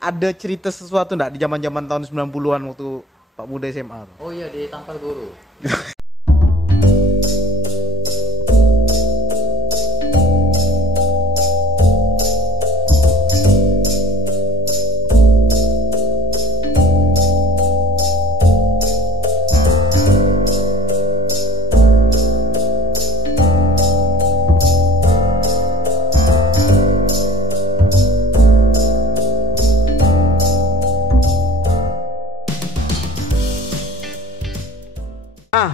ada cerita sesuatu enggak di zaman-zaman tahun 90-an waktu Pak Muda SMA? Oh iya, di Tampar Guru.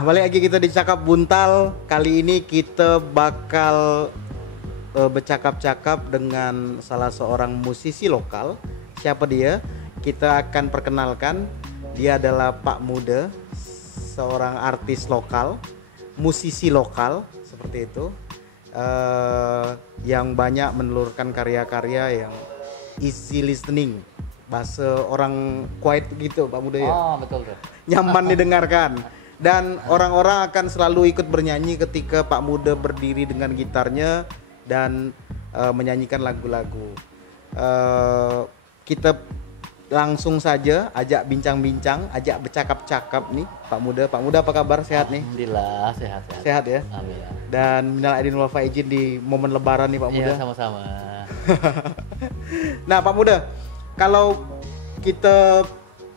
Balik lagi kita di Cakap Buntal. Kali ini kita bakal bercakap-cakap dengan salah seorang musisi lokal. Siapa dia? Kita akan perkenalkan. Dia adalah Pak Muda, seorang artis lokal, musisi lokal seperti itu, yang banyak menelurkan karya-karya yang easy listening, bahasa orang Kuwait gitu, Pak Muda ya. Oh betul tuh. Nyaman didengarkan. Dan orang-orang akan selalu ikut bernyanyi ketika Pak Muda berdiri dengan gitarnya dan menyanyikan lagu-lagu. Kita langsung saja ajak bincang-bincang, ajak bercakap-cakap nih Pak Muda. Pak Muda apa kabar? Sehat nih? Alhamdulillah sehat. Sehat ya? Alhamdulillah. Dan minal aidin wal faizin di momen lebaran nih Pak Muda. Iya sama-sama. Nah Pak Muda, kalau kita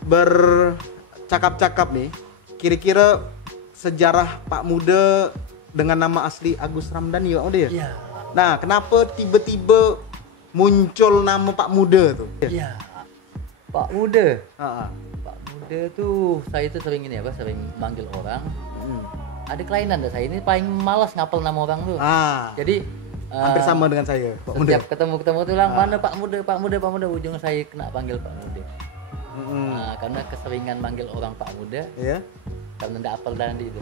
bercakap-cakap nih, kira-kira sejarah Pak Muda dengan nama asli Agus Ramdhani Pak Muda ya? Iya. Nah, kenapa tiba-tiba muncul nama Pak Muda tuh? Iya. Pak Muda. Ah, Pak Muda tuh saya tuh sering ini apa? Sering manggil orang. Ada kelainan dah saya ini paling malas ngapel nama orang tuh. Jadi hampir sama dengan saya, Pak Muda. setiap ketemu tuh bilang mana Pak Muda, ujung saya kena panggil Pak Muda. Nah, karena keseringan manggil orang Pak Muda. Iya. Karena nggak apel dan itu.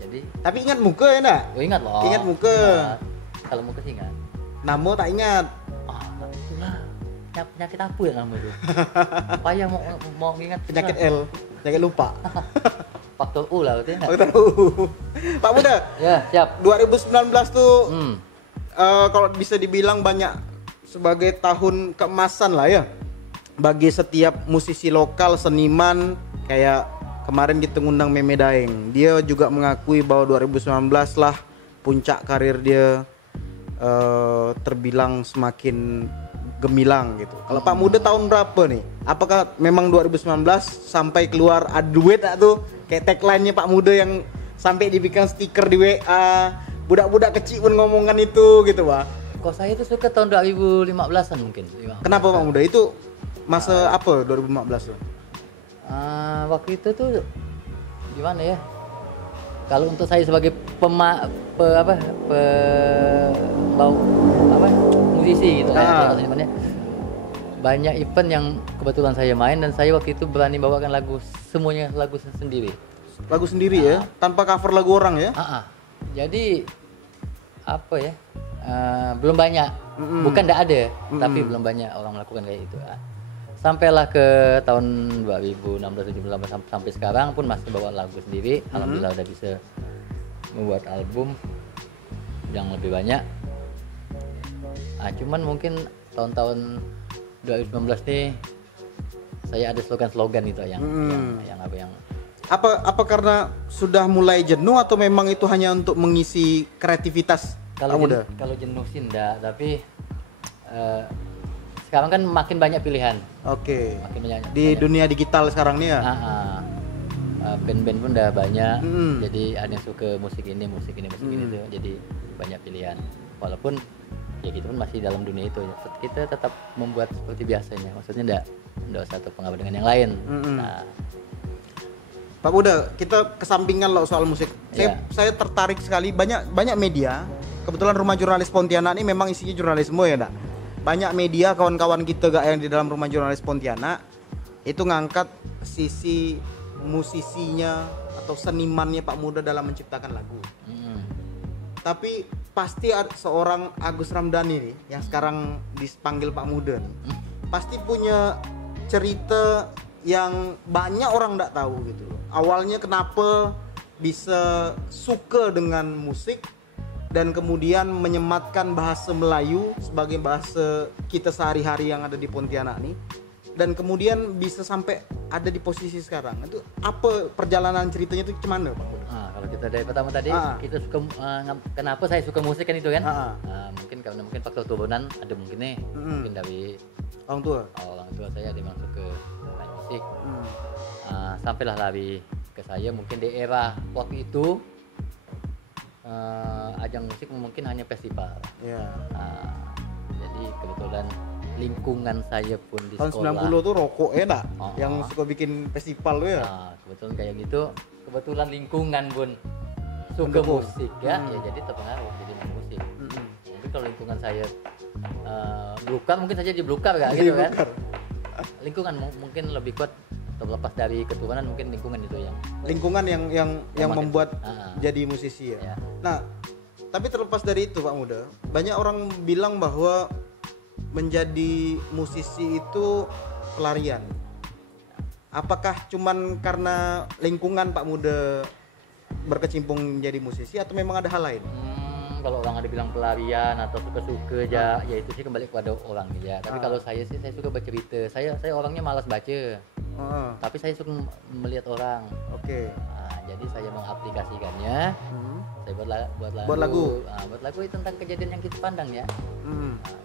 Jadi. Tapi ingat muka ya enggak? Oh, ingat loh. Ingat muka. Ingat. Kalau muka sih ingat. Nama tak ingat. Itulah. Penyakit apa ya nama itu? Payah mau ingat. Penyakit L, penyakit lupa. Faktor U lah berarti. Faktor U. Pak Muda. Ya, siap. 2019 tuh kalau bisa dibilang banyak sebagai tahun keemasan lah ya bagi setiap musisi lokal, seniman. Kayak kemarin kita ngundang Meme Daeng, dia juga mengakui bahwa 2019 lah puncak karir dia, terbilang semakin gemilang gitu. Kalau Pak Muda tahun berapa nih? Apakah memang 2019 sampai keluar duet tuh kayak tagline-nya Pak Muda yang sampai dibikin stiker di WA, budak-budak kecil pun ngomongan itu gitu Pak? Kok saya tuh suka tahun 2015-an mungkin. 15. Kenapa Pak Muda? Itu masa apa 2015 tuh? Waktu itu tuh gimana ya? Kalau untuk saya sebagai musisi gitu kan, banyak event yang kebetulan saya main dan saya waktu itu berani bawakan semuanya lagu sendiri. Lagu sendiri ya, tanpa cover lagu orang ya? Jadi apa ya? Belum banyak, bukan tidak ada, tapi belum banyak orang melakukan kayak itu. Sampailah ke tahun 2016-2017 sampai sekarang pun masih bawa lagu sendiri. Alhamdulillah udah bisa membuat album yang lebih banyak. Cuman mungkin tahun-tahun 2019 nih saya ada slogan-slogan itu yang apa karena sudah mulai jenuh atau memang itu hanya untuk mengisi kreativitas? Kalau jenuh sih enggak, tapi sekarang kan makin banyak pilihan. Oke. Makin banyak di dunia digital sekarang nih ya. Band-band pun udah banyak. Jadi ada yang suka musik ini tuh. Jadi banyak pilihan. Walaupun ya kita pun masih dalam dunia itu. Kita tetap membuat seperti biasanya. Maksudnya enggak usah terpengaruh dengan yang lain. Pak Muda, kita kesampingan loh soal musik. Saya tertarik sekali banyak media. Kebetulan Rumah Jurnalis Pontianak ini memang isinya jurnalisme ya, enggak? Banyak media kawan-kawan kita yang di dalam Rumah Jurnalis Pontianak itu ngangkat sisi musisinya atau senimannya Pak Muda dalam menciptakan lagu. Tapi pasti ada seorang Agus Ramdhani nih yang sekarang dipanggil Pak Muda nih, pasti punya cerita yang banyak orang nggak tahu gitu. Awalnya kenapa bisa suka dengan musik, dan kemudian menyematkan bahasa Melayu sebagai bahasa kita sehari-hari yang ada di Pontianak nih, dan kemudian bisa sampai ada di posisi sekarang. Itu apa perjalanan ceritanya itu gimana, Pak? Kalau kita dari pertama tadi kita suka kenapa saya suka musik kan itu kan? Mungkin karena faktor turunan ada mungkin nih, mungkin dari orang tua saya dia masuk ke main musik. Sampailah lari ke saya mungkin di era waktu itu ajang musik mungkin hanya festival. Jadi kebetulan lingkungan saya pun di tahun sekolah. Tahun 90 tuh rokok enak yang suka bikin festival tuh ya. Kebetulan kayak gitu, kebetulan lingkungan pun suka musik ya, ya jadi terpengaruh jadi main musik. Mungkin kalau lingkungan saya blukar mungkin saja di blukar gak gitu kan. Lingkungan mungkin lebih kuat terlepas dari keturunan, mungkin lingkungan itu yang membuat jadi musisi ya. Nah, tapi terlepas dari itu Pak Muda, banyak orang bilang bahwa menjadi musisi itu pelarian. Apakah cuman karena lingkungan Pak Muda berkecimpung menjadi musisi atau memang ada hal lain? Kalau orang ada bilang pelarian atau suka-suka aja, ya itu sih kembali kepada orang ya. Tapi kalau saya sih saya suka bercerita. Saya orangnya malas baca. Tapi saya suka melihat orang. Jadi saya mengaplikasikannya. Saya buat lagu. Buat lagu itu tentang kejadian yang kita pandang ya.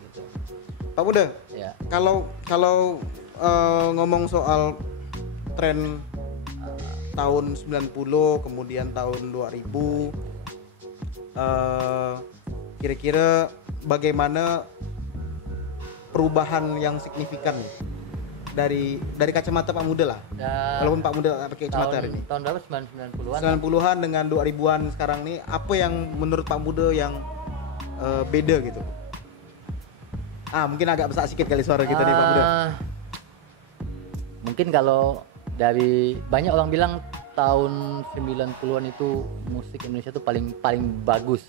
Gitu. Pak Muda. Ya. Kalau ngomong soal tren tahun 90 kemudian tahun 2000, kira-kira bagaimana perubahan yang signifikan dari kacamata Pak Muda lah. Walaupun Pak Muda pakai kacamata hari ini. Tahun berapa? 90-an. 90-an dengan 2000-an sekarang nih, apa yang menurut Pak Muda yang beda gitu? Mungkin agak besar sedikit kali suara kita nih Pak Muda. Mungkin kalau dari banyak orang bilang tahun 90-an itu musik Indonesia tuh paling bagus.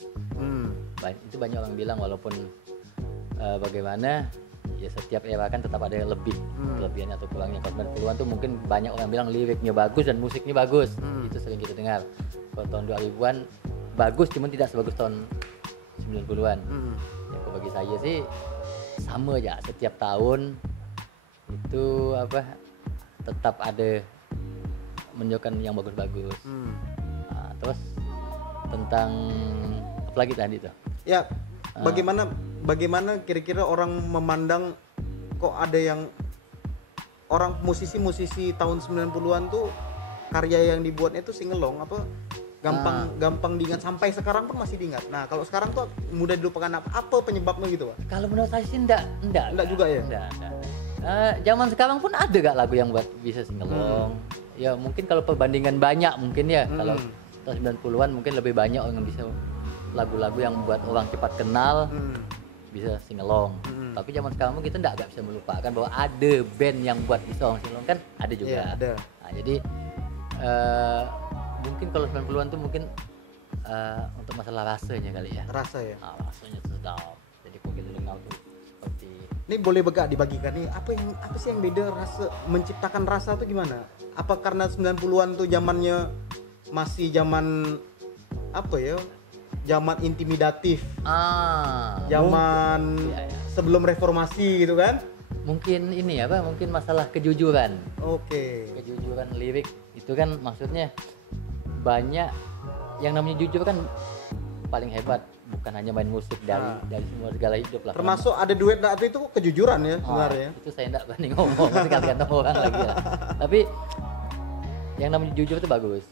Itu banyak orang bilang, walaupun bagaimana ya setiap era kan tetap ada yang kelebihannya atau kurangnya. Kalau 90-an tuh mungkin banyak orang bilang liriknya bagus dan musiknya bagus. Itu sering kita dengar. Kalau tahun 2000-an bagus cuman tidak sebagus tahun 90-an. Ya kalau bagi saya sih sama aja, setiap tahun itu tetap ada menunjukkan yang bagus-bagus. Terus tentang apa lagi tadi tuh? Ya, bagaimana kira-kira orang memandang kok ada yang orang musisi tahun 90-an tuh karya yang dibuatnya tuh singelong gampang diingat, sampai sekarang pun masih diingat. Nah, kalau sekarang tuh mudah dilupakan, apa penyebabnya gitu, Pak? Kalau menurut saya sih enggak juga ya? Enggak. Zaman sekarang pun ada gak lagu yang buat bisa singelong? Ya mungkin kalau perbandingan banyak mungkin ya. Kalau tahun 90-an mungkin lebih banyak orang yang bisa lagu-lagu yang buat orang cepat kenal, bisa singelong. Tapi zaman sekarang kita enggak bisa melupakan bahwa ada band yang buat bisa orang singelong, kan ada juga. Ya, ada. Nah, jadi mungkin kalau 90-an tuh mungkin untuk masalah rasanya kali ya. Rasa ya. Rasanya sedap. Jadi kok kita dengar tuh seperti ini. Boleh dibagikan nih, apa sih yang beda rasa, menciptakan rasa tuh gimana? Apa karena 90-an tuh zamannya masih zaman zaman intimidatif. Zaman sebelum reformasi gitu kan? Mungkin ini mungkin masalah kejujuran. Kejujuran lirik itu kan maksudnya banyak yang namanya jujur kan paling hebat, bukan hanya main musik, dari semua segala hidup lah. Termasuk ada duet itu kejujuran ya sebenarnya. Itu saya enggak berani ngomong, nanti kata orang lagi ya. Tapi yang namanya jujur itu bagus.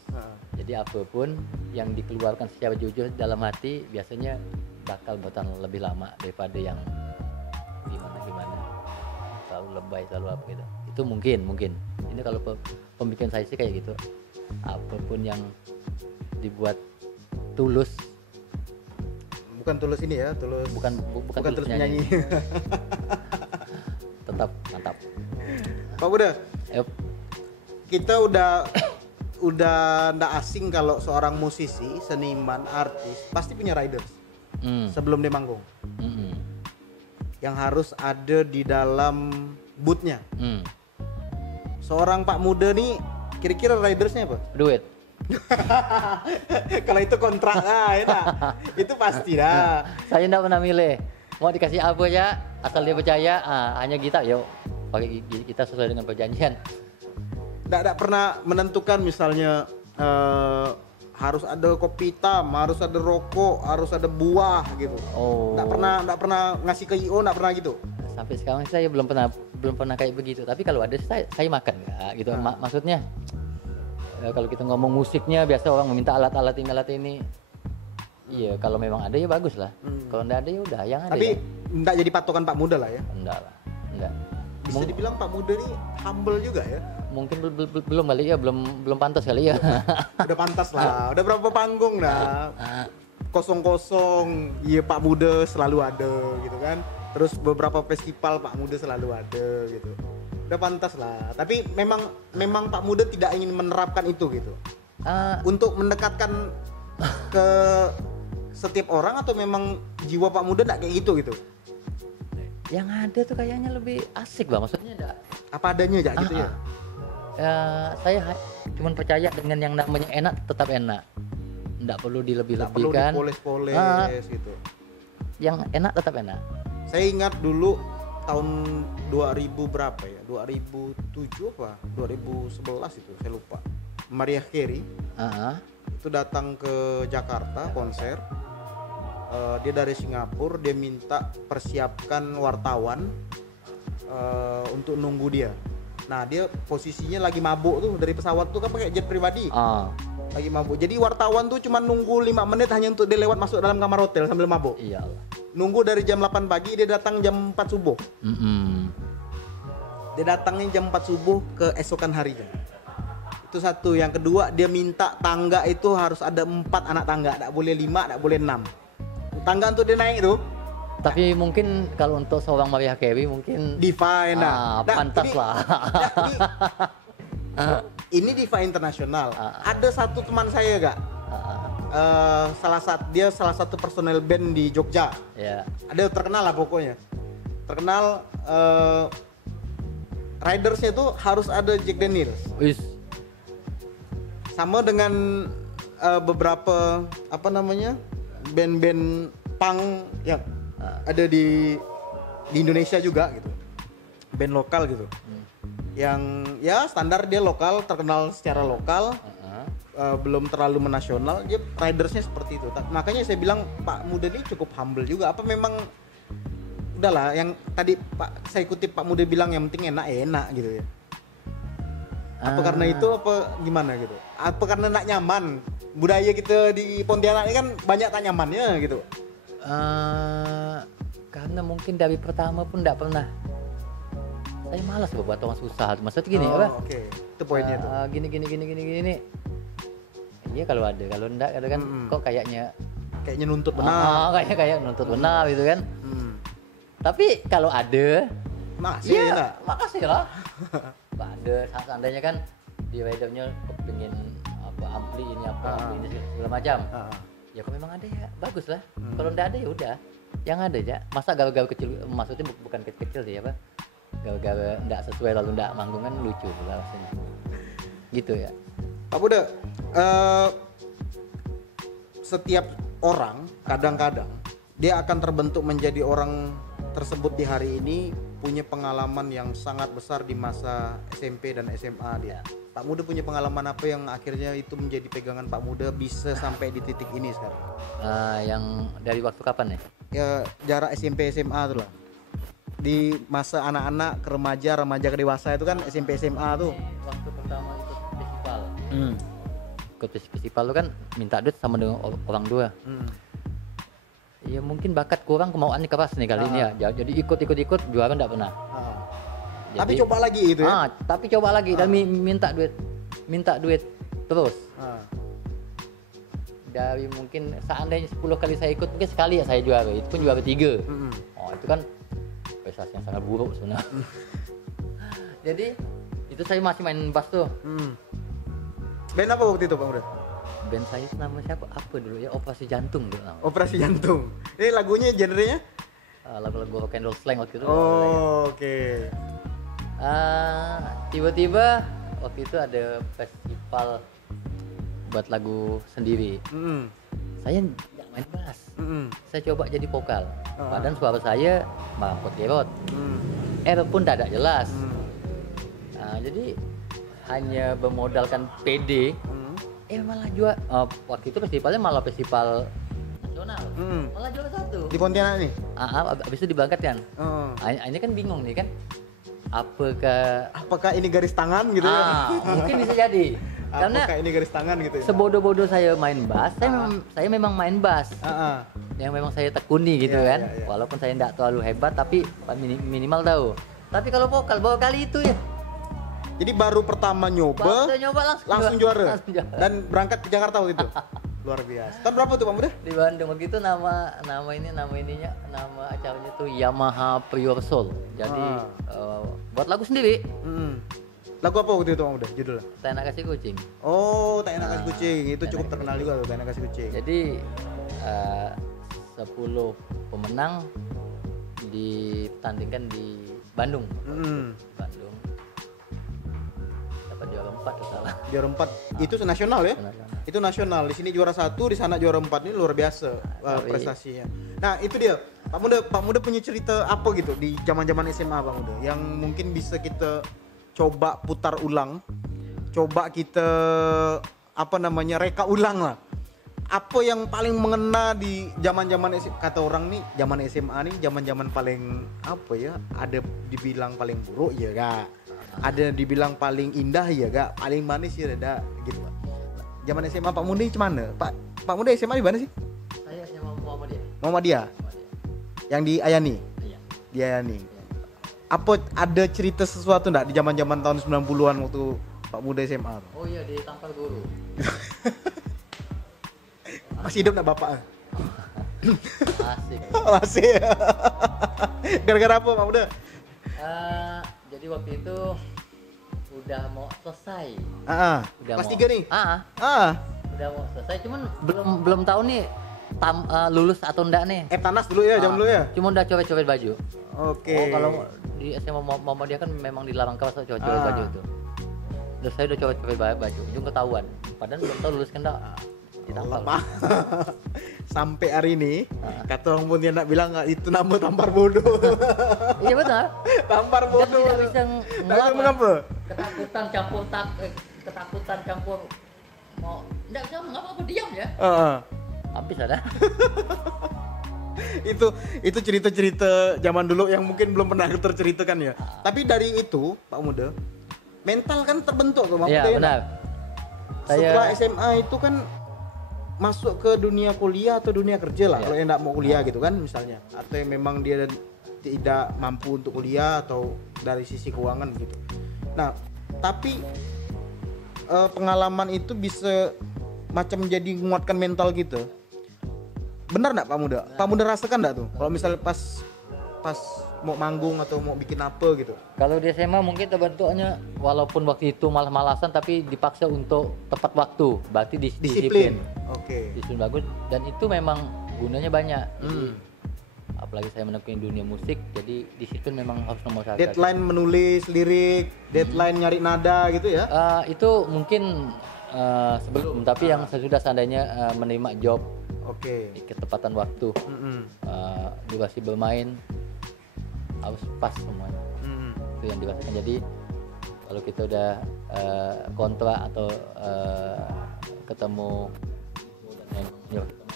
Jadi apapun yang dikeluarkan secara jujur dalam hati biasanya bakal bertahan lebih lama daripada yang gimana selalu lebay selalu apa gitu. Itu mungkin ini kalau pemikiran saya sih kayak gitu. Apapun yang dibuat tulus, bukan tulus ini ya, bukan tulus penyanyi. Tetap mantap. Pak Buda, kita udah ndak asing kalau seorang musisi, seniman, artis pasti punya riders sebelum dia manggung, yang harus ada di dalam bootnya. Seorang Pak Muda nih kira-kira ridersnya apa? Kalau itu kontrak lah, ya tak? Itu pasti dah. Saya enggak pernah milih. Mau dikasih apa ya, asal dia percaya, hanya kita, yuk pakai kita sesuai dengan perjanjian. Nggak pernah menentukan misalnya harus ada kopi hitam, harus ada rokok, harus ada buah gitu. Oh. Nggak pernah ngasih ke IO, nggak pernah gitu. Sampai sekarang saya belum pernah kayak begitu. Tapi kalau ada saya makan nggak gitu. Maksudnya kalau kita ngomong musiknya biasa orang meminta alat ini. Iya, kalau memang ada ya bagus lah. Kalau nggak ada ya udah yang ada. Tapi ya. nggak jadi patokan Pak Muda lah ya. Enggak lah. Enggak. Bisa dibilang Pak Muda nih humble juga ya. Mungkin belum kali ya, belum pantas kali ya. Udah pantas lah. Udah berapa panggung dah. Kosong-kosong, iya Pak Muda selalu ada gitu kan. Terus beberapa festival Pak Muda selalu ada gitu. Udah pantas lah. Tapi memang Pak Muda tidak ingin menerapkan itu gitu. Untuk mendekatkan ke setiap orang, atau memang jiwa Pak Muda enggak kayak gitu. Yang ada tuh kayaknya lebih asik Bang. Maksudnya enggak apa adanya aja gitu ya. Saya cuma percaya dengan yang namanya enak tetap enak. Enggak perlu dilebih-lebihkan. Perlu dipoles-poles gitu. Yang enak tetap enak. Saya ingat dulu tahun 2000 berapa ya? 2007 apa? 2011 itu saya lupa. Mariah Carey itu datang ke Jakarta konser. Dia dari Singapura, dia minta persiapkan wartawan untuk nunggu dia. Nah dia posisinya lagi mabuk tuh, dari pesawat tuh kan pakai jet pribadi. Lagi mabuk. Jadi wartawan tuh cuma nunggu 5 menit hanya untuk dia lewat masuk dalam kamar hotel sambil mabuk. Iyalah. Nunggu dari jam 8 pagi, dia datang jam 4 subuh. Dia datangnya jam 4 subuh ke esokan harinya. Itu satu. Yang kedua, dia minta tangga itu harus ada 4 anak tangga, tak boleh 5, tak boleh 6. Tangga untuk dia naik itu. Tapi mungkin kalau untuk seorang Mariah Carey mungkin Divine pantas lah. Ini diva internasional. Ada satu teman saya gak? Salah satu personel band di Jogja. Ada terkenal lah pokoknya. Terkenal ridersnya itu harus ada Jack Daniels. Sama dengan beberapa band-band punk yang ada di Indonesia juga gitu. Band lokal gitu. Yang ya standar dia lokal, terkenal secara lokal. Belum terlalu menasional, dia ridersnya seperti itu. Makanya saya bilang Pak Muda ini cukup humble juga. Apa memang udahlah, yang tadi saya kutip Pak Muda bilang yang penting enak gitu ya. Apa karena itu apa gimana gitu? Apa karena nak nyaman? Budaya kita di Pontianak ini kan banyak tak nyamannya gitu. Karena mungkin dari pertama pun enggak pernah. Saya malas buat orang susah. Maksudnya gini apa? Oke. Itu poinnya tuh. Gini. Iya kalau ada, kalau enggak ada kan kok kayaknya nuntut benar. Kayak nuntut benar gitu kan. Tapi kalau ada, makasih lah. Ada seandainya kan di ridernya pengen ampli ini segala macam. Ya kalau memang ada ya bagus lah. Kalau enggak ada ya udah. Yang ada aja. Masa gawe-gawe kecil, maksudnya bukan kecil sih apa? Gawe-gawe enggak sesuai lalu enggak manggung kan lucu lah rasanya. Gitu ya. Pak Muda, setiap orang kadang-kadang dia akan terbentuk menjadi orang tersebut di hari ini punya pengalaman yang sangat besar di masa SMP dan SMA dia. Pak Muda punya pengalaman apa yang akhirnya itu menjadi pegangan Pak Muda bisa sampai di titik ini sekarang? Yang dari waktu kapan ya? Ya jarak SMP SMA tuh lah. Di masa anak-anak ke remaja ke dewasa itu kan SMP SMA tuh. Waktu pertama ikut festival. Ikut festival lu kan minta duit sama dengan orang tua. Ya mungkin bakat kurang, kemauan keras nih kali ini ya. Jadi ikut juara enggak pernah. Jadi, tapi coba lagi itu ya. Tapi coba lagi dan minta duit terus. Dari mungkin seandainya 10 kali saya ikut, mungkin sekali ya saya juara. Itu pun juara 3. Itu kan prestasi yang sangat buruk sebenarnya. Jadi itu saya masih main bass tuh. Band apa waktu itu Pak Muda? Band saya nama siapa? Apa dulu ya? Operasi Jantung dulu namanya. Operasi Jantung. Ini lagunya genrenya? Lagu-lagu rock and roll slang waktu itu. Oke. Tiba-tiba waktu itu ada festival buat lagu sendiri. Saya nggak main bass. Saya coba jadi vokal. Padahal suara saya mampot gerot. Pun tidak jelas. Nah, jadi hanya bermodalkan PD. Malah juara. Waktu itu festivalnya malah festival nasional. Malah juara 1 Di Pontianak nih. Habis itu diberangkatkan. Ini kan bingung nih kan. Apakah ini garis tangan gitu ya? Mungkin bisa jadi. Karena apakah ini garis tangan gitu ya? Sebodoh-bodoh saya main bass, saya memang main bass. Yang memang saya tekuni gitu kan. Walaupun saya tidak terlalu hebat tapi minimal tahu. Tapi kalau vokal baru kali itu ya. Jadi baru pertama nyoba langsung juara. Dan berangkat ke Jakarta waktu itu. Luar biasa. Tahun berapa tuh Pak Muda? Di Bandung begitu nama acaranya tuh Yamaha Pure Soul. Jadi buat lagu sendiri. Lagu apa waktu itu Pak Muda judulnya? Tak Nak Kasih Kucing. Oh, Tak Nak Kasih Kucing. Itu cukup terkenal juga tuh Tak Nak Kasih Kucing. Jadi 10 pemenang ditandingkan di Bandung. Bandung. Dapat juara 4 atau salah. Juara 4. Itu nasional ya? Itu nasional. Di sini juara 1, di sana juara 4. Ini luar biasa prestasinya. Nah, itu dia. Pak Muda punya cerita apa gitu di zaman-zaman SMA Pak Muda yang mungkin bisa kita coba putar ulang. Coba kita reka ulang lah. Apa yang paling mengena di zaman-zaman kata orang nih, zaman SMA nih zaman-zaman paling ada dibilang paling buruk ya gak? Ada dibilang paling indah ya gak? Paling manis ya ada gitu. Zaman SMA Pak Muda gimana? Pak Muda SMA di mana sih? Saya SMA Muhammadiyah. Muhammadiyah. Yang di Ayani. Iya. Di Ayani. Apa ada cerita sesuatu enggak di zaman-zaman tahun 90-an waktu Pak Muda SMA? Oh iya, di Tampar Guru. Masih hidup enggak bapak? Asik. Masih. Gara-gara apa Pak Muda? Jadi waktu itu udah mau selesai. Kelas 3 nih. Udah mau selesai, cuman belum tahu nih lulus atau enggak nih. Tanas dulu ya, zaman dulu ya. Cuma udah coba-coba baju. Oke. Kalau di SMA Muhammadiyah kan memang dilarang kelas coba-coba baju itu. Terus saya udah coba-coba baju, ujung ketahuan. Padahal belum tahu lulus kan enggak. Allah. Sampai hari ini kata orang Pontianak bilang itu nama tampar bodoh. Iya betul. Tampar bodoh. Tidak bisa mengapa? Ketakutan campur mau enggak bisa mengapa diam ya. Habis ada. itu cerita-cerita zaman dulu yang mungkin belum pernah terceritakan ya. Tapi dari itu Pak Muda mental kan terbentuk tuh Pak Muda. Iya benar. Setelah SMA itu kan masuk ke dunia kuliah atau dunia kerja lah. Kalau yang enggak mau kuliah gitu kan misalnya, atau yang memang dia tidak mampu untuk kuliah atau dari sisi keuangan gitu. Nah, tapi pengalaman itu bisa macam jadi menguatkan mental gitu. Benar enggak Pak Muda? Pak Muda rasakan enggak tuh? Kalau misalnya pas mau manggung atau mau bikin apa gitu. Kalau di SMA mungkin terbentuknya walaupun waktu itu malas-malasan tapi dipaksa untuk tepat waktu, berarti disiplin. Oke. Disiplin bagus dan itu memang gunanya banyak. Jadi apalagi saya menekuni dunia musik, jadi disiplin memang harus nomor satu. Deadline menulis lirik, deadline nyari nada gitu ya? Itu mungkin sebelum, tapi yang sesudah seandainya menerima job. Oke. Ketepatan waktu, durasi bermain harus pas semuanya. Itu yang dirasakan. Jadi kalau kita udah kontrak atau ketemu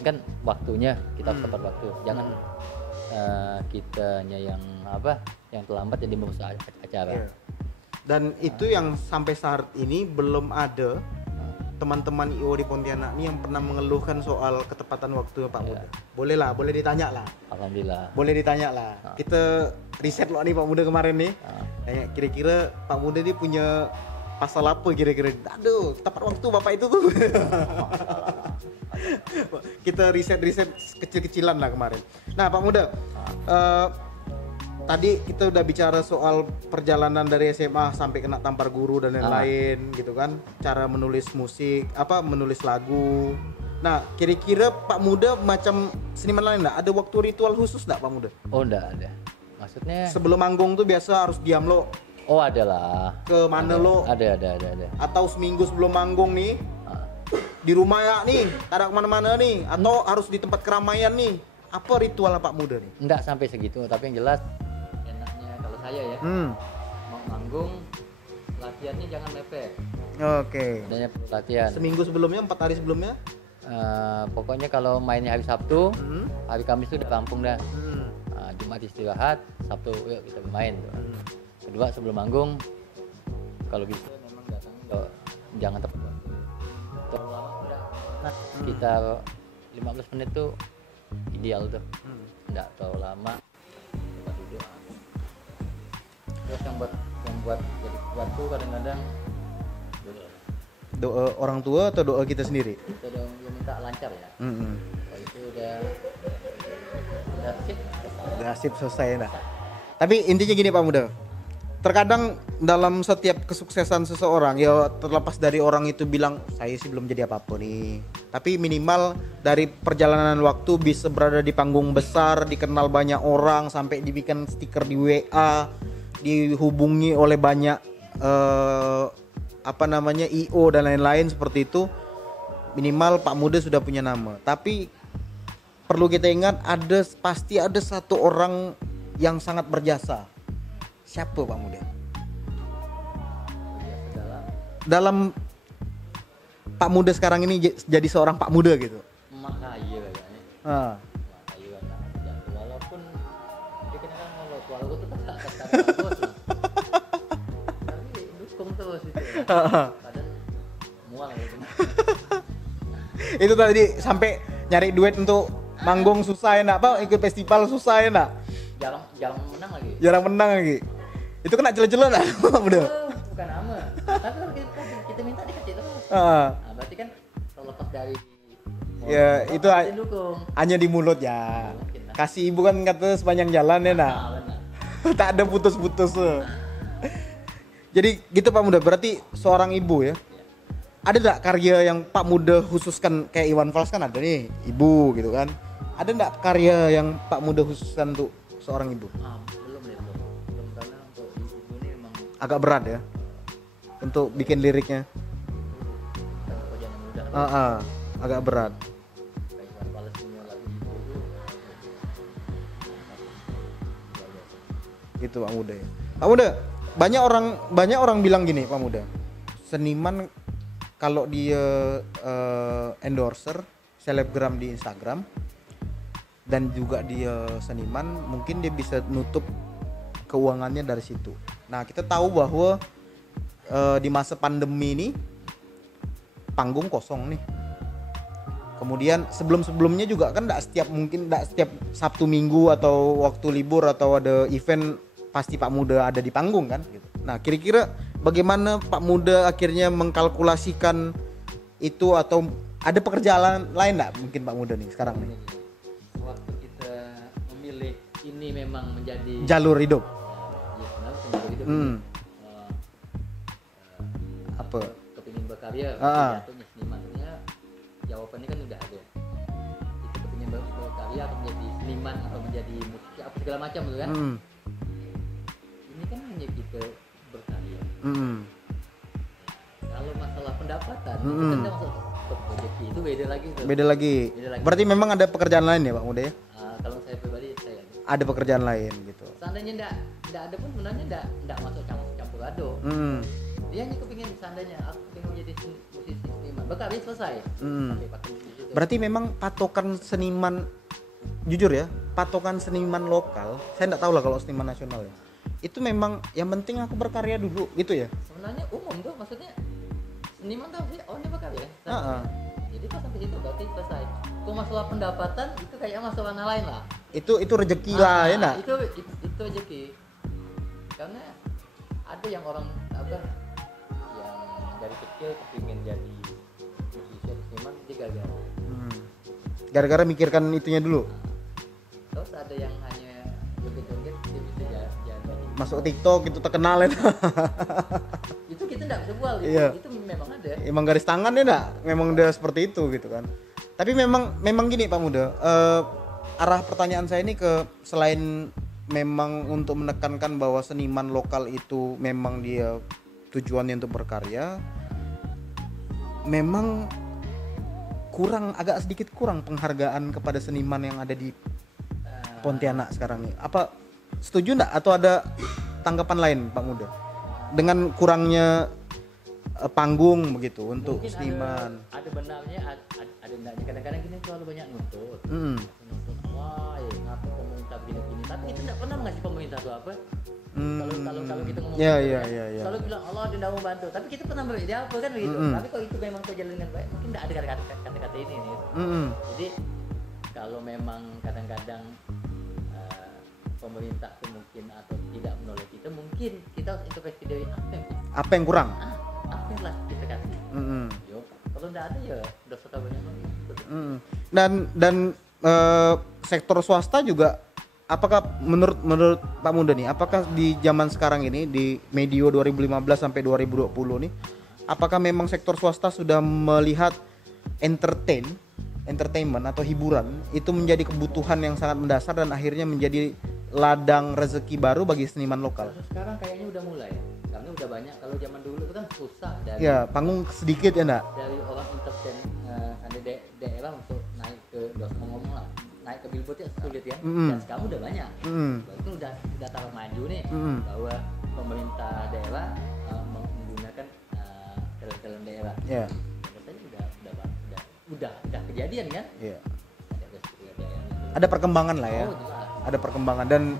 kan waktunya kita harus tepat waktu. Jangan kitanya yang terlambat jadi merusak acara. Dan itu yang sampai saat ini belum ada teman-teman IO di Pontianak ini yang pernah mengeluhkan soal ketepatan waktu Pak Muda. Boleh ditanya lah. Alhamdulillah. Boleh ditanya lah. Kita riset loh nih Pak Muda kemarin nih. Kayak kira-kira Pak Muda ini punya pasal apa kira-kira? Aduh, tepat waktu Bapak itu tuh. Kita riset kecil-kecilan lah kemarin. Nah Pak Muda, tadi kita udah bicara soal perjalanan dari SMA sampai kena tampar guru dan lain-lain gitu kan. Cara menulis musik, menulis lagu. Nah, kira-kira Pak Muda macam seniman lain enggak? Ada waktu ritual khusus enggak Pak Muda? Oh, enggak ada. Maksudnya sebelum manggung tuh biasa harus diam lo. Oh, ada lah. Ke mana lo? Ada. Atau seminggu sebelum manggung nih? di rumah ya nih, tak ada kemana-mana nih, atau harus di tempat keramaian nih. Apa ritual Pak Muda nih? Enggak sampai segitu, tapi yang jelas enaknya kalau saya ya mau manggung latihannya jangan mepet. Oke. Adanya perlu latihan. Seminggu sebelumnya, 4 hari sebelumnya? Pokoknya kalau mainnya hari Sabtu, hari Kamis itu udah rampung dah. Hmm. Jumat istirahat, Sabtu yuk kita bermain tuh. Kedua sebelum manggung, kalau bisa memang datang jangan tepat waktu. Terlalu lama udah. Nah, sekitar 15 menit tuh ideal tuh. Enggak terlalu lama. Kita duduk. Terus yang buat jadi kuat tuh kadang-kadang Doa orang tua atau doa kita sendiri? kita udah minta lancar ya. Kalau itu udah sip. Udah sip, selesai nah. Tapi intinya gini Pak Muda. Terkadang dalam setiap kesuksesan seseorang, ya terlepas dari orang itu bilang saya sih belum jadi apa-apa nih, tapi minimal dari perjalanan waktu bisa berada di panggung besar, dikenal banyak orang, sampai dibikin stiker di WA, dihubungi oleh banyak IO dan lain-lain seperti itu. Minimal Pak Muda sudah punya nama. Tapi perlu kita ingat, pasti ada satu orang yang sangat berjasa. Siapa Pak Muda? Dalam Pak Muda sekarang ini jadi seorang Pak Muda gitu. Emak kayu kayaknya. Emak kayu anak. Walaupun dia kan ngolot, walaupun itu tak bos. Tapi dukung terus itu. Padahal mual gitu. Itu tadi sampai nyari duit untuk manggung susah ya nak, Pak, ikut festival susah ya nak. Jarang menang lagi. Jarang menang lagi. Itu kena celah-celah lah, udah. Bukan nama. Tapi kalau kita minta dikasih terus. Berarti kan terlepas dari ya itu dukung. Hanya di mulut ya. Kasih ibu kan kata sepanjang jalan ya nak. Tak ada putus-putus. Jadi gitu Pak Muda, berarti seorang ibu ya. Ada enggak karya yang Pak Muda khususkan, kayak Iwan Fals kan ada nih, ibu gitu kan. Ada enggak karya yang Pak Muda khususkan untuk seorang ibu? Belum karena untuk ibu ini memang agak berat ya untuk bikin liriknya. pekerjaan yang mudah. Agak berat. Kayak Iwan Fals punya lagu ibu itu. Gitu Pak Muda ya. Pak Muda, banyak orang bilang gini Pak Muda. Seniman kalau dia endorser selebgram di Instagram dan juga dia seniman, mungkin dia bisa nutup keuangannya dari situ. Nah, kita tahu bahwa di masa pandemi ini panggung kosong nih. Kemudian sebelum-sebelumnya juga kan enggak setiap Sabtu Minggu atau waktu libur atau ada event pasti Pak Muda ada di panggung kan gitu. Nah, kira-kira bagaimana Pak Muda akhirnya mengkalkulasikan itu, atau ada pekerjaan lain enggak mungkin Pak Muda nih sekarang nih? Waktu kita memilih ini memang menjadi Jalur hidup. Ya sebenarnya jalur hidup. Apa? Kepingin berkarya, jatuhnya seniman. Sebenarnya jawabannya kan udah ada. Itu kepingin berkarya atau menjadi seniman atau menjadi musisi apa segala macam gitu kan. Ini kan hanya kita berkarya. Kalau masalah pendapatan, itu kan masuk ke rezeki, itu beda lagi tuh. Beda lagi. Berarti memang ada pekerjaan lain ya Pak Muda ya? Kalau saya pribadi saya ada pekerjaan lain gitu. Seandainya enggak ada pun sebenarnya enggak masuk campur aduk. Dia hanya kepingin, seandainya aku pengen menjadi musisi seniman, berkarya selesai. Berarti memang patokan seniman, jujur ya, patokan seniman lokal, saya enggak tahu lah kalau seniman nasional ya. Itu memang yang penting aku berkarya dulu gitu ya. Sebenarnya umum tuh, maksudnya seniman tuh dia berkarya. Jadi pas sampai situ berarti selesai. Kalau masalah pendapatan itu kayak masalah lain lah. Itu rezeki lah ya nak. Itu rezeki. Karena ada yang orang yang dari kecil kepingin jadi musisi atau seniman, dia gagal. Gara-gara mikirkan itunya dulu. Terus ada yang hanya joget-joget dia bisa jadi masuk TikTok itu terkenal ya. Itu kita enggak bisa bual gitu. Iya. Itu memang ada. Emang garis tangan ya nak, memang udah seperti itu gitu kan. Tapi memang gini Pak Muda, arah pertanyaan saya ini ke selain memang untuk menekankan bahwa seniman lokal itu memang dia tujuannya untuk berkarya, memang agak sedikit kurang penghargaan kepada seniman yang ada di Pontianak sekarang nih. Apa setuju enggak atau ada tanggapan lain Pak Muda? Dengan kurangnya panggung begitu untuk mungkin seniman. ada benarnya, ada benarnya. Kadang-kadang kita terlalu banyak nuntut. Nuntut wah, ngapa pemerintah begini-begini. Tapi kita tidak pernah ngasih pemerintah itu apa. Kalau kita ngomong selalu bilang Allah tidak mau bantu, tapi kita pernah beri dia apa kan begitu. Tapi kalau itu memang terjalin dengan baik, mungkin tidak ada kata-kata ini nih. Jadi kalau memang kadang-kadang pemerintah itu mungkin atau tidak menolak kita, mungkin kita harus introspeksi dari apa yang kurang. Apa yang telah kita kasih. Yo, kalau tidak ada ya dosa banyak lagi. Dan sektor swasta juga, apakah menurut Pak Muda nih, apakah di zaman sekarang ini di medio 2015 sampai 2020 nih, apakah memang sektor swasta sudah melihat entertainment atau hiburan itu menjadi kebutuhan yang sangat mendasar dan akhirnya menjadi ladang rezeki baru bagi seniman lokal? Sekarang kayaknya udah mulai, karena udah banyak. Kalau zaman dulu itu kan susah dari panggung sedikit ya enggak? Dari orang entertain ada daerah untuk naik ke ngomong lah, naik ke billboard ya sulit ya. Dan sekarang udah banyak. Itu udah tahap maju nih, bahwa pemerintah daerah menggunakan talent daerah. Biasanya udah kejadian kan? Ada perkembangan lah ya. Ada perkembangan dan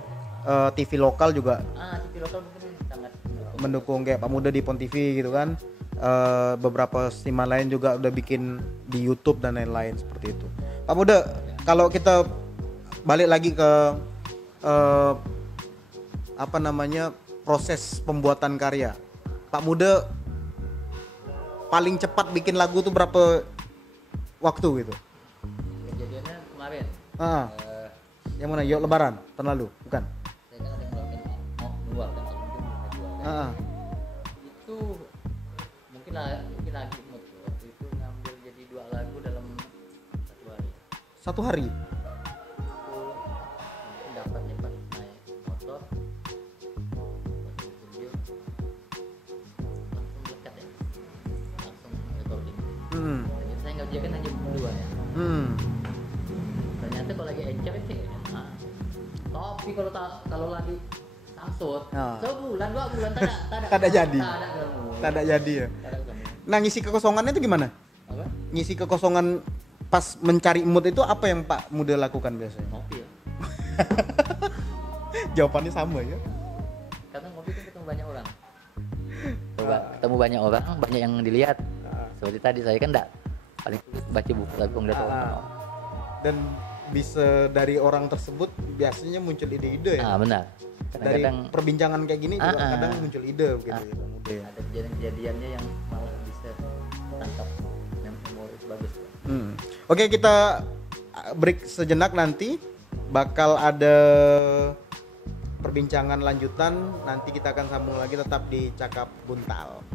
TV lokal juga. TV lokal mungkin sangat mendukung kayak Pak Muda di Pon TV gitu kan. Beberapa seniman lain juga udah bikin di YouTube dan lain-lain seperti itu. Pak Muda, kalau kita balik lagi ke proses pembuatan karya. Pak Muda paling cepat bikin lagu tuh berapa waktu gitu? Kejadiannya kemarin. Yang mana? Yuk Lebaran tahun lalu, bukan? Saya kan ada mau mengeluarkan album. Itu mungkin lagi mood waktu itu ngambil jadi 2 lagu dalam 1 hari. 1 hari? Itu mungkin dapatnya pas naik motor, pas di studio langsung dekat ya, langsung recording. Jadi saya ngerjakan hanya berdua ya. Ternyata kalau lagi encer sih tapi kalau lagi sangsut sebulan 2 bulan tak ada jadi ya. Nah, ngisi kekosongannya itu gimana? Apa? Ngisi kekosongan pas mencari mood itu apa yang Pak Muda lakukan biasanya? Ngopi ya. Jawabannya sama ya. Karena ngopi kan ketemu banyak orang. Ketemu banyak orang, banyak yang dilihat. Seperti tadi saya kan paling sulit baca buku tapi kalau ngeliat orang. Dan bisa dari orang tersebut biasanya muncul ide-ide ya. Benar. Dari perbincangan kayak gini juga kadang muncul ide begitu ya Bang Muda ya. Ada kejadian-kejadiannya yang malah bisa tangkap memori itu bagus. Oke, kita break sejenak, nanti bakal ada perbincangan lanjutan, nanti kita akan sambung lagi tetap di Cakap Buntal.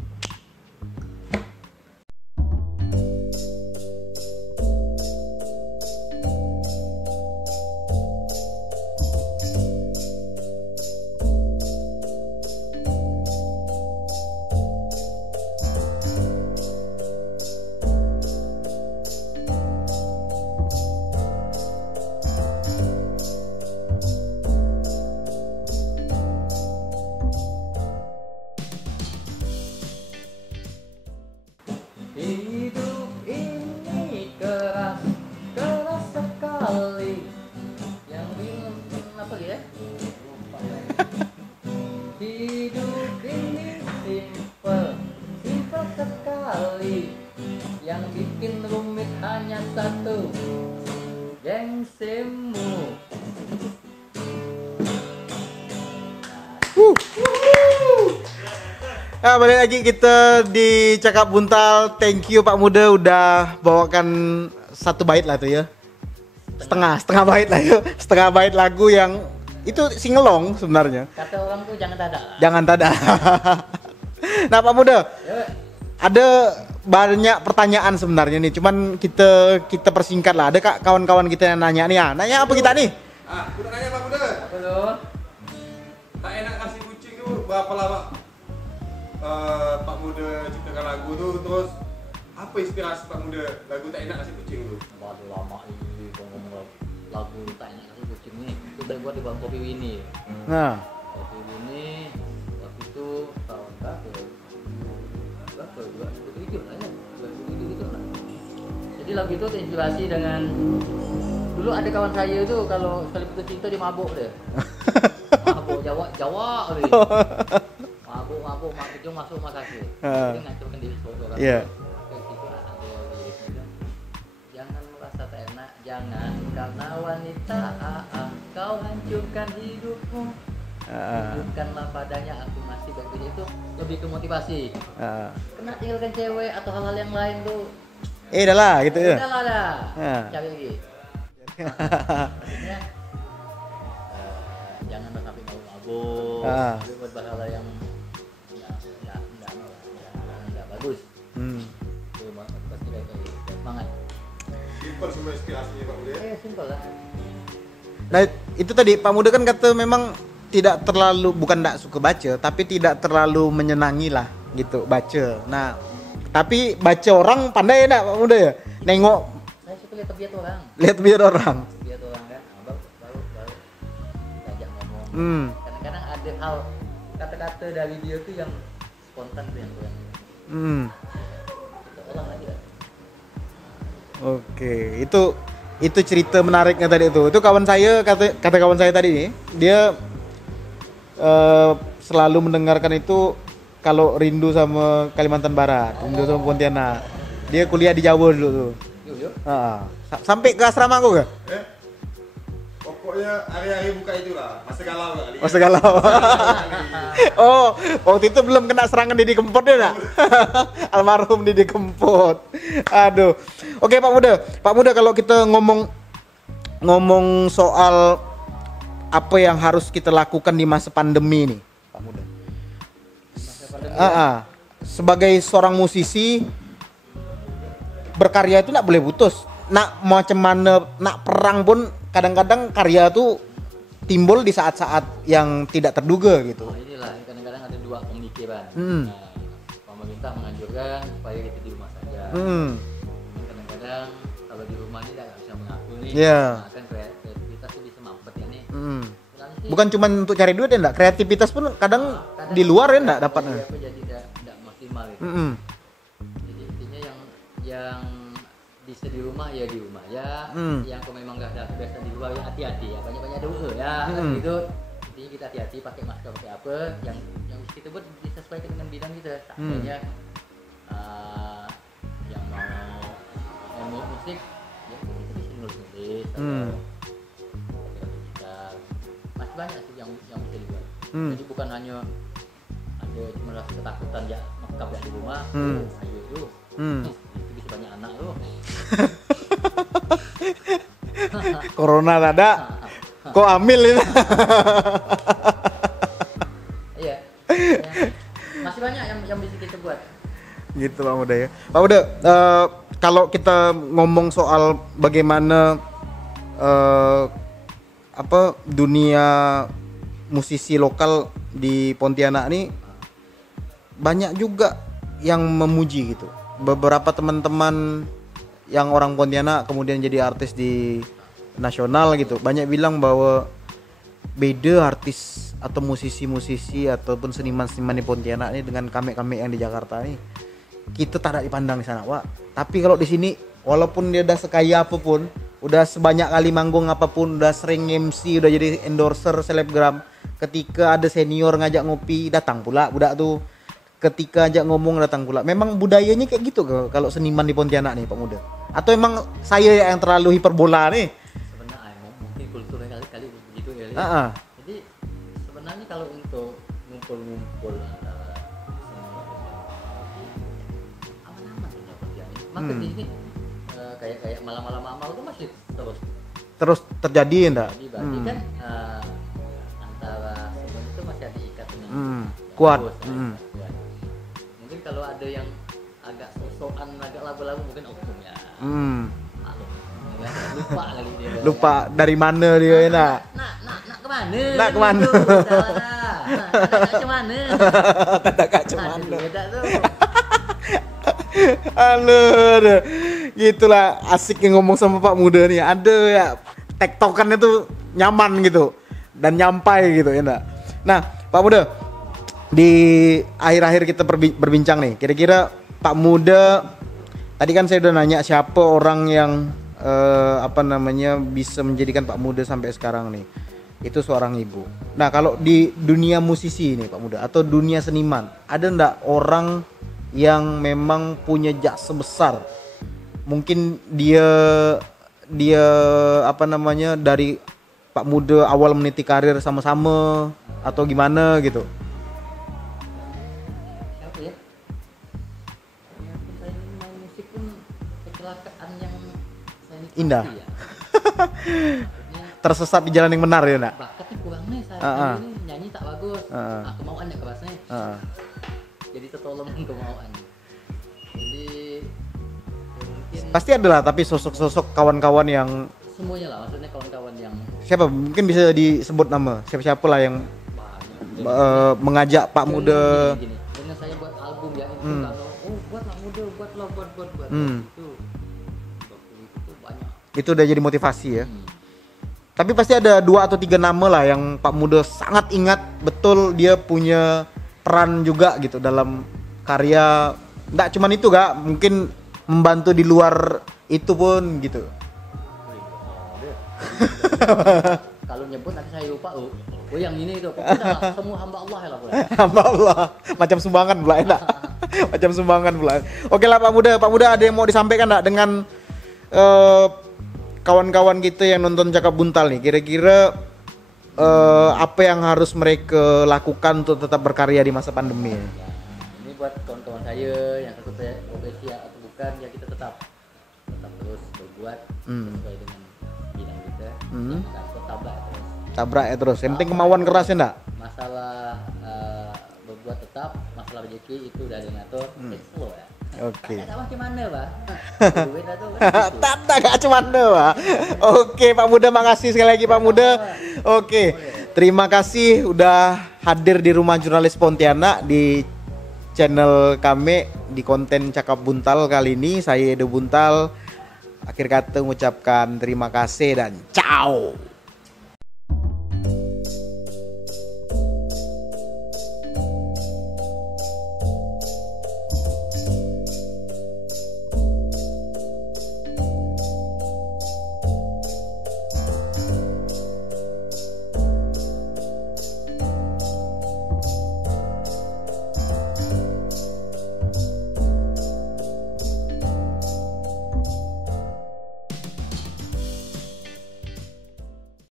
Nah, balik lagi kita di Cakap Buntal. Thank you Pak Muda udah bawakan 1 bait lah tuh ya. Setengah bait lah ya. Setengah bait lagu yang itu singelong sebenarnya. Kata orang tuh jangan tada. Jangan tada. Nah, Pak Muda, ada banyak pertanyaan sebenarnya nih. Cuman kita persingkat lah. Ada kawan-kawan kita yang nanya nih. Nanya apa kita nih? Udah nanya Pak Muda. Apa lo? Tak enak kasih kucing tuh berapa lama? Pak Muda ciptakan lagu tuh, terus Apa inspirasi Pak Muda lagu Tak Enak Nasi Kucing itu? Waduh lama ini ngomong lagu Tak Enak Nasi Kucing nih. Itu udah buat di bawah Kopi Winnie. Nah, Kopi Winnie waktu itu tahun berapa? Berapa? 2007 lah ya. 2007 gitu lah. Jadi lagu itu terinspirasi dengan dulu ada kawan saya itu kalau sekali putus cinta dia mabuk deh. Mabuk Jawa nih. Mabuk itu masuk rumah sakit. Jadi ngacurkan diri seorang. iya. Ke situ ada liriknya. Jangan merasa tak enak, jangan karena wanita kau hancurkan hidupmu. Tunjukkanlah padanya aku masih baik-baik. Itu lebih ke motivasi. Kena tinggalkan cewek atau hal-hal yang lain tuh. Dah lah gitu ya. Udah lah dah. Ah. Cari lagi. Maksudnya jangan sampai mabuk. Tapi buat hal yang nggak bagus. Itu pasti kayak semangat. Simpel semua inspirasinya Pak Muda. Simpel lah. Nah, itu tadi Pak Muda kan kata memang tidak terlalu, bukan tidak suka baca, tapi tidak terlalu menyenangi lah gitu baca. Nah, tapi baca orang pandai enggak Pak Muda ya? Nengok, Saya suka lihat tabiat orang. lihat biar orang. Tabiat orang kan, baru diajak ngomong. Kadang-kadang ada hal kata-kata dari dia tuh yang spontan tuh yang gue. Kita olah lagi lah. Oke, itu cerita menariknya tadi itu. Itu kawan saya kata kawan saya tadi nih, dia selalu mendengarkan itu kalau rindu sama Kalimantan Barat, rindu sama Pontianak. Dia kuliah di Jawa dulu tuh. Yuk. Sampai ke asrama aku gak? Pokoknya hari-hari buka itulah, masa galau kali. Masa galau. Oh, waktu itu belum kena serangan Didi Kempot ya nak? Almarhum Didi Kempot. Aduh. Oke Pak Muda kalau kita ngomong soal apa yang harus kita lakukan di masa pandemi nih, Pak Muda. Sebagai seorang musisi berkarya itu nak boleh putus. Nak macam mana nak perang pun kadang-kadang karya tuh timbul di saat-saat yang tidak terduga gitu. Inilah kadang-kadang ada dua pemikiran. Pemerintah menganjurkan supaya kita di rumah saja. Kadang-kadang kalau di rumah ini nggak bisa mengaku nih. Kan kreativitas itu bisa mampet ya nih. Bukan cuma untuk cari duit ya enggak, kreativitas pun kadang di luar ya enggak dapatnya. Jadi tidak maksimal itu. Jadi intinya yang bisa di rumah ya di rumah ya. Yang kalau memang nggak ada biasa di luar ya hati-hati ya, banyak-banyak doa ya. Gitu. Intinya kita hati-hati pakai masker pakai apa yang kita buat disesuaikan dengan bidang kita. Seandainya yang mau musik ya kita bisa nulis masih banyak sih yang bisa dibuat. Jadi bukan hanya ada cuma rasa ketakutan ya makeup ya di rumah. Ayo itu bisa banyak anak loh. Corona ada. Kok ambil ini? Iya. Masih banyak yang bisa kita buat. Gitu Pak Muda ya. Pak Muda, kalau kita ngomong soal bagaimana dunia musisi lokal di Pontianak ini banyak juga yang memuji gitu. Beberapa teman-teman yang orang Pontianak kemudian jadi artis di nasional gitu, banyak bilang bahwa beda artis atau musisi-musisi ataupun seniman-seniman di Pontianak ini dengan kami-kami yang di Jakarta ini. Kita tak ada dipandang di sana, Pak. Tapi kalau di sini walaupun dia udah sekaya apapun, udah sebanyak kali manggung apapun, udah sering MC, udah jadi endorser selebgram, ketika ada senior ngajak ngopi datang pula budak tuh. Ketika ajak ngomong datang pula. Memang budayanya kayak gitu kalau seniman di Pontianak nih Pak Muda. Atau emang saya yang terlalu hiperbola nih? Sebenarnya mungkin kulturnya kali begitu ya. Jadi sebenarnya kalau untuk ngumpul-ngumpul antara aman-aman ya Pontianak. Maka di sini kayak malam-malam amal itu masih terus terjadi enggak? Jadi berarti kan antara semuanya itu masih ada ikatan yang kuat. Mungkin kalau ada yang agak sosokan, agak lagu-lagu mungkin oknum ya. Lupa kali dia. Lupa dari mana dia ya nak? Nak kemana? Nak kemana? Nak kemana? Kata kak cemana? Beda tuh. Aduh. Gitulah asik ngomong sama Pak Muda nih. Ada ya tektokannya tuh nyaman gitu dan nyampai gitu ya enggak. Nah, Pak Muda, di akhir-akhir kita berbincang nih. Kira-kira Pak Muda, tadi kan saya udah nanya siapa orang yang bisa menjadikan Pak Muda sampai sekarang nih. Itu seorang ibu. Nah, kalau di dunia musisi ini Pak Muda atau dunia seniman, ada enggak orang yang memang punya jasa besar? Mungkin dia dari Pak Muda awal meniti karir sama-sama atau gimana gitu. Siapa ya? Ternyata saya ini main musik pun kecelakaan yang saya nikmati Indah. ya. Maksudnya Tersesat di jalan yang benar ya nak. bakatnya kurang nih saya ini nyanyi tak bagus. Kemauan ya kerasnya. Jadi tertolong kemauan. Jadi ya mungkin Pasti ada lah, tapi sosok-sosok kawan-kawan yang semuanya lah, maksudnya kawan-kawan yang siapa? Mungkin bisa disebut nama. Siapa-siapa lah yang banyak. mengajak Pak Muda. Gini. Dengan saya buat album ya itu kalau buatlah Muda, buatlah buat. Itu waktu itu banyak. Itu udah jadi motivasi ya. Tapi pasti ada 2 atau 3 nama lah yang Pak Muda sangat ingat betul dia punya peran juga gitu dalam karya. Nggak cuman itu Kak, mungkin membantu di luar itu pun gitu. Kalau nyebut nanti saya lupa. Oh yang ini itu. Pokoknya semua hamba Allah ya lah. Hamba Allah. Macam sumbangan pula enak. Macam sumbangan pula. Oke lah Pak Muda ada yang mau disampaikan enggak dengan kawan-kawan kita yang nonton Cakap Buntal nih? Kira-kira apa yang harus mereka lakukan untuk tetap berkarya di masa pandemi? Ya, ini buat kawan-kawan saya yang satu profesi atau bukan, ya kita tetap terus berbuat sesuai dengan bidang kita. Jangan Tabrak ya terus. Yang penting kemauan keras ya enggak? Masalah berbuat tetap, masalah rezeki itu udah ada yang ngatur. Slow ya. Oke. Tak macam mana, Pak? Duit dah tu. Tanda gak cuma Pak. Oke Pak Muda, makasih sekali lagi Pak Muda. Oke. Terima kasih udah hadir di Rumah Jurnalis Pontianak di channel kami di konten Cakap Buntal kali ini. Saya Edo Buntal. Akhir kata mengucapkan terima kasih dan ciao.